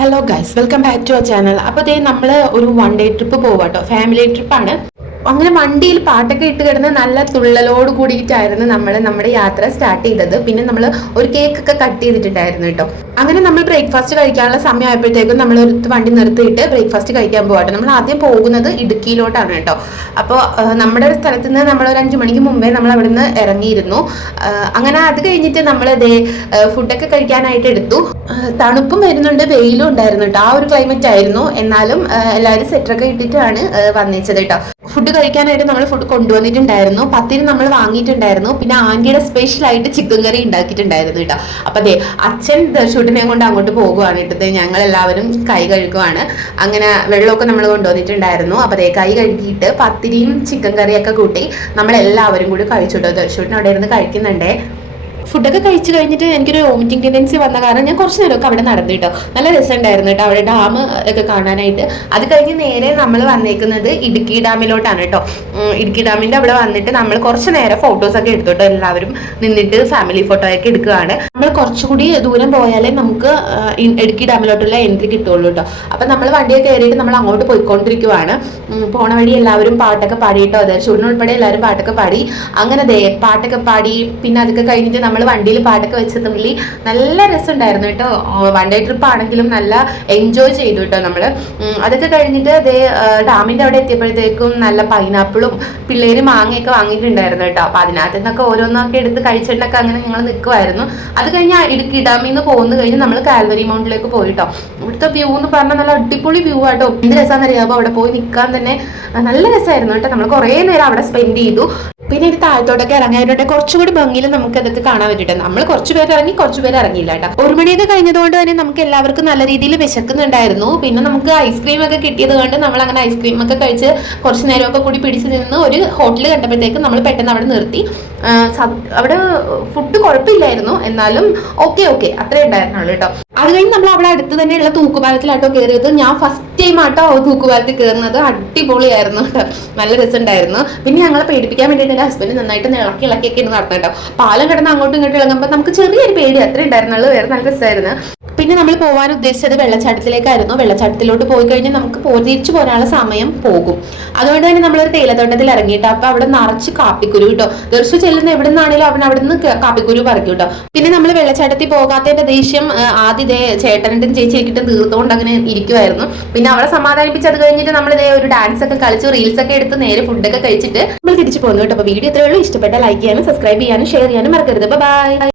Hello guys welcome back to our channel അപ്പോൾ ദേ നമ്മൾ ഒരു വൺ ഡേ ട്രിപ്പ് പോവാട്ടോ. ഫാമിലി ട്രിപ്പാണ് അങ്ങനെ വണ്ടിയിൽ പാട്ടൊക്കെ ഇട്ട് കിടന്ന് നല്ല തുള്ളലോട് കൂടിയിട്ടായിരുന്നു നമ്മൾ നമ്മുടെ യാത്ര സ്റ്റാർട്ട് ചെയ്തത്. പിന്നെ നമ്മൾ ഒരു കേക്ക് ഒക്കെ കട്ട് ചെയ്തിട്ടുണ്ടായിരുന്നു കേട്ടോ. അങ്ങനെ നമ്മൾ ബ്രേക്ക്ഫാസ്റ്റ് കഴിക്കാനുള്ള സമയമായപ്പോഴത്തേക്കും നമ്മൾ ഒരു വണ്ടി നിർത്തിയിട്ട് ബ്രേക്ക്ഫാസ്റ്റ് കഴിക്കാൻ പോകട്ടെ നമ്മൾ ആദ്യം പോകുന്നത് ഇടുക്കിയിലോട്ടാണ് കേട്ടോ. അപ്പോൾ നമ്മുടെ ഒരു സ്ഥലത്ത് നിന്ന് നമ്മൾ ഒരു അഞ്ച് മണിക്ക് മുമ്പേ നമ്മൾ അവിടെ നിന്ന് ഇറങ്ങിയിരുന്നു അങ്ങനെ അത് കഴിഞ്ഞിട്ട് നമ്മൾ ദേ ഫുഡൊക്കെ കഴിക്കാനായിട്ട് എടുത്തു. തണുപ്പും വരുന്നുണ്ട് വെയിലും ഉണ്ടായിരുന്നു കേട്ടോ. ആ ഒരു ക്ലൈമറ്റ് ആയിരുന്നു. എന്നാലും എല്ലാവരും സെറ്ററൊക്കെ ഇട്ടിട്ടാണ് വന്നേച്ചത് കേട്ടോ. ഫുഡ് കഴിക്കാനായിട്ട് നമ്മൾ ഫുഡ് കൊണ്ടുവന്നിട്ടുണ്ടായിരുന്നു. പത്തിന് നമ്മൾ വാങ്ങിയിട്ടുണ്ടായിരുന്നു. പിന്നെ ആന്റിയുടെ സ്പെഷ്യൽ ആയിട്ട് ചിക്കൻ കറി ഉണ്ടാക്കിയിട്ടുണ്ടായിരുന്നു കേട്ടോ. അപ്പൊ അതെ അച്ഛൻ ദർശൂട്ടിനെ കൊണ്ട് അങ്ങോട്ട് പോകുവാണ് കേട്ടത് ഞങ്ങൾ എല്ലാവരും കൈ കഴുകുവാണ്. അങ്ങനെ വെള്ളമൊക്കെ നമ്മൾ കൊണ്ടുവന്നിട്ടുണ്ടായിരുന്നു. അപ്പൊ അതെ കൈ കഴുകിയിട്ട് പത്തിരിയും ചിക്കൻ കറിയൊക്കെ കൂട്ടി നമ്മൾ എല്ലാവരും കൂടി കഴിച്ചു കേട്ടോ. ദർശൂട്ടിന് അവിടെ ഇരുന്ന് കഴിക്കുന്നുണ്ടേ. ഫുഡൊക്കെ കഴിച്ചു കഴിഞ്ഞിട്ട് എനിക്കൊരു വോമിറ്റിംഗ് ടെൻഡൻസി വന്ന കാരണം ഞാൻ കുറച്ച് നേരമൊക്കെ അവിടെ നടന്നു കേട്ടോ. നല്ല രസമുണ്ടായിരുന്നു കേട്ടോ അവിടെ ഡാം ഒക്കെ കാണാനായിട്ട്. അത് കഴിഞ്ഞ് നേരെ നമ്മൾ വന്നേക്കുന്നത് ഇടുക്കി ഡാമിലോട്ടാണ് കേട്ടോ. ഇടുക്കി ഡാമിന്റെ അവിടെ വന്നിട്ട് നമ്മൾ കുറച്ച് നേരം ഫോട്ടോസൊക്കെ എടുത്തു എല്ലാവരും. നിന്നിട്ട് ഫാമിലി ഫോട്ടോ ഒക്കെ എടുക്കുകയാണ്. നമ്മൾ കുറച്ചുകൂടി ദൂരം പോയാലേ നമുക്ക് ഇടുക്കി ഡാമിലോട്ടുള്ള എൻട്രി കിട്ടുള്ളൂ കേട്ടോ. അപ്പം നമ്മൾ വണ്ടിയൊക്കെ കയറിയിട്ട് നമ്മൾ അങ്ങോട്ട് പോയിക്കൊണ്ടിരിക്കുവാണ്. പോണ വഴി എല്ലാവരും പാട്ടൊക്കെ പാടിയിട്ടോ അതായത് ചൂടിനുൾപ്പെടെ എല്ലാവരും പാട്ടൊക്കെ പാടി. അങ്ങനെ ദേ പാട്ടൊക്കെ പാടി പിന്നെ അതൊക്കെ കഴിഞ്ഞിട്ട് നമ്മൾ വണ്ടിയിൽ പാട്ടൊക്കെ വെച്ച തുള്ളി നല്ല രസമുണ്ടായിരുന്നു കേട്ടോ. വൺ ഡേ ട്രിപ്പ് ആണെങ്കിലും നല്ല എൻജോയ് ചെയ്തു കേട്ടോ നമ്മൾ അതൊക്കെ കഴിഞ്ഞിട്ട് അതേ ഡാമിന്റെ അവിടെ എത്തിയപ്പോഴത്തേക്കും നല്ല പൈനാപ്പിളും പിള്ളേര് മാങ്ങയൊക്കെ വാങ്ങിയിട്ടുണ്ടായിരുന്നു കേട്ടോ. അപ്പോൾ അതിനകത്ത് നിന്നൊക്കെ ഓരോന്നൊക്കെ എടുത്ത് കഴിച്ചിട്ടൊക്കെ അങ്ങനെ ഞങ്ങൾ നിൽക്കുമായിരുന്നു അത് കഴിഞ്ഞ് ഇടുക്കി ഡാമിൽ നിന്ന് പോകുന്നു കഴിഞ്ഞ് നമ്മൾ കാൽവരി മൗണ്ടിലേക്ക് പോയിട്ടോ. ഇവിടുത്തെ വ്യൂ എന്ന് പറഞ്ഞാൽ നല്ല അടിപൊളി വ്യൂ ആട്ടോ. എന്ത് രസമാണെന്ന് അറിയാമോ അവിടെ പോയി നിൽക്കാൻ തന്നെ നല്ല രസമായിരുന്നു കേട്ടോ. നമ്മൾ കുറേ നേരം അവിടെ സ്പെൻഡ് ചെയ്തു. പിന്നെ ഇത് താഴത്തോട്ടൊക്കെ ഇറങ്ങാനായിട്ട് കുറച്ചുകൂടി ഭംഗിയിൽ നമുക്ക് അതൊക്കെ കാണാൻ പറ്റിയിട്ട് നമ്മൾ കുറച്ച് പേര് ഇറങ്ങി കുറച്ച് പേര് ഇറങ്ങിയില്ല കേട്ടോ. ഒരു മണിയൊക്കെ കഴിഞ്ഞതുകൊണ്ട് തന്നെ നമുക്ക് എല്ലാവർക്കും നല്ല രീതിയിൽ വിശക്കുന്നുണ്ടായിരുന്നു. പിന്നെ നമുക്ക് ഐസ്ക്രീം ഒക്കെ കിട്ടിയത് കൊണ്ട് നമ്മൾ അങ്ങനെ ഐസ്ക്രീം ഒക്കെ കഴിച്ച് കുറച്ച് നേരമൊക്കെ കൂടി പിടിച്ച് നിന്ന് ഒരു ഹോട്ടൽ കണ്ടപ്പോഴത്തേക്കും നമ്മൾ പെട്ടെന്ന് അവിടെ നിർത്തി. അവിടെ ഫുഡ് കുഴപ്പമില്ലായിരുന്നു. എന്നാലും ഓക്കെ ഓക്കെ അത്രേ ഉണ്ടായിരുന്നുള്ളൂ കേട്ടോ. അത് കഴിഞ്ഞ് നമ്മൾ അവിടെ അടുത്ത് തന്നെയുള്ള തൂക്കുപാലത്തിലാട്ടോ കയറിയത് ഞാൻ ഫസ്റ്റ് ടൈം ആട്ടോ തൂക്കുപാലത്തിൽ കയറുന്നത് അടിപൊളിയായിരുന്നു. കേട്ടോ നല്ല രസമുണ്ടായിരുന്നു. പിന്നെ ഞങ്ങളെ പേടിപ്പിക്കാൻ വേണ്ടിയിട്ട് എന്റെ ഹസ്ബൻഡ് നന്നായിട്ട് ഇളക്കി ഇളക്കിയൊക്കെ നടന്നു കേട്ടോ പാലം കിടന്ന് അങ്ങോട്ടും ഇങ്ങോട്ടും ഇളങ്ങുമ്പോൾ നമുക്ക് ചെറിയൊരു പേടി. അത്രേ ഉണ്ടായിരുന്നുള്ളൂ. വേറെ നല്ല രസമായിരുന്നു. പിന്നെ നമ്മൾ പോകാൻ ഉദ്ദേശിച്ചത് വെള്ളച്ചാട്ടത്തിലേക്കായിരുന്നു. വെള്ളച്ചാട്ടത്തിലോട്ട് പോയി കഴിഞ്ഞാൽ നമുക്ക് തിരിച്ചു പോരാനുള്ള സമയം പോകും. അതുകൊണ്ട് തന്നെ നമ്മളൊരു തേയിലത്തോട്ടത്തിൽ ഇറങ്ങിയിട്ട് അപ്പൊ അവിടെ നിറച്ച് കാപ്പിക്കുരു കേട്ടോ. ദർശു ചെല്ലുന്ന എവിടെ നിന്നാണെങ്കിലും അവൻ അവിടെ നിന്ന് കാപ്പിക്കുരു പറിക്കും കേട്ടോ പിന്നെ നമ്മൾ വെള്ളച്ചാട്ടത്തിൽ പോകാത്തതിന്റെ ദേഷ്യം ആദ്യം ഇതേ ചേട്ടനും ചേച്ചിയൊക്കെ തീർത്തുകൊണ്ട് അങ്ങനെ ഇരിക്കുമായിരുന്നു പിന്നെ അവളെ സമാധാനിപ്പിച്ച് അത് കഴിഞ്ഞിട്ട് നമ്മൾ ഇതേ ഒരു ഡാൻസ് ഒക്കെ കളിച്ച് റീൽസ് ഒക്കെ എടുത്ത് നേരെ ഫുഡൊക്കെ കഴിച്ചിട്ട് നമ്മൾ തിരിച്ചു പോകുന്നു കേട്ടോ അപ്പൊ വീഡിയോ എത്രയുള്ളൂ ഇഷ്ടപ്പെട്ട ലൈക്ക് ചെയ്യാനും സബ്സ്ക്രൈബ് ചെയ്യാനും ഷെയർ ചെയ്യാനും മറക്കരുത്. ബൈ